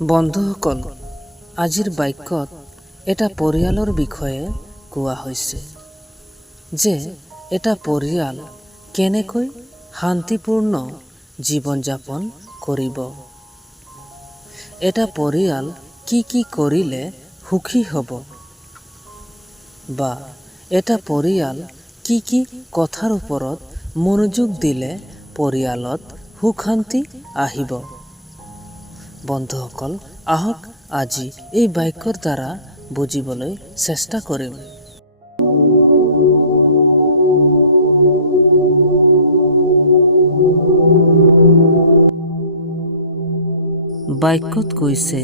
বন্ধুসকল, আজিৰ বাক্যত এটা পৰিয়ালৰ বিষয়ে কোৱা হৈছে যে এটা পৰিয়াল কেনেকৈ শান্তিপূৰ্ণ জীৱন যাপন কৰিব। এটা পৰিয়াল কি কৰিলে সুখী হ'ব, বা এটা পৰিয়াল কি কথাৰ ওপৰত মনোযোগ দিলে পৰিয়ালত সুখ শান্তি আহিব। বন্ধুসকল, আহক আজি এই বাক্যৰ দ্বাৰা বুজিবলৈ চেষ্টা কৰিম। বাক্যত কৈছে,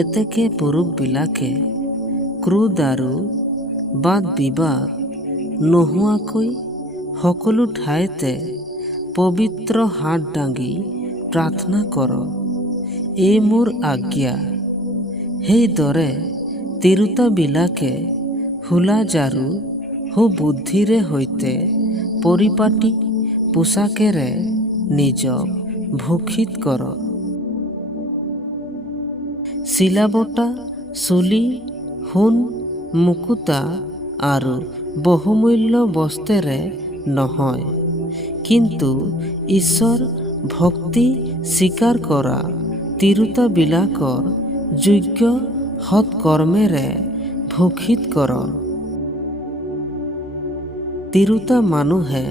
এতেকে পুৰুষবিলাকে ক্ৰোধ আৰু বাদ বিবাদ নোহোৱাকৈ সকলো ঠাইতে পবিত্ৰ হাত দাঙি প্ৰাৰ্থনা কৰক, এই মোৰ আজ্ঞা। সেইদৰে তিৰোতাবিলাকে হুলাজ আৰু সুবুদ্ধিৰে সৈতে পৰিপাটি পোছাকেৰে নিজক ভূষিত কৰক। চিলাবটা চুলি, সোণ মুকুতা আৰু বহুমূল্য বস্তুৰে নহয়, কিন্তু ঈশ্বৰ ভক্তি স্বীকাৰ কৰা তিৰোতাবিলাকৰ যোগ্য সৎকৰ্মেৰে ভূষিত কৰক। তিৰোতা মানুহে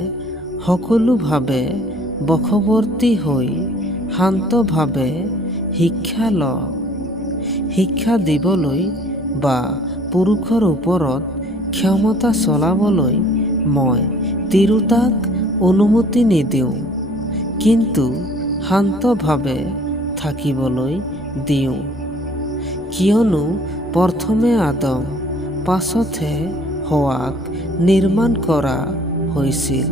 সকলোভাৱে বশৱৰ্তী হৈ শান্তভাৱে শিক্ষা লওক। শিক্ষা দিবলৈ বা পুৰুষৰ ওপৰত ক্ষমতা চলাবলৈ মই তিৰোতাক অনুমতি নিদিওঁ, কিন্তু শান্তভাৱে থাকিবলৈ দিওঁ, কিয়নো প্ৰথমে আদম, পাছতহে হাৱাক নিৰ্মাণ কৰা হৈছিল।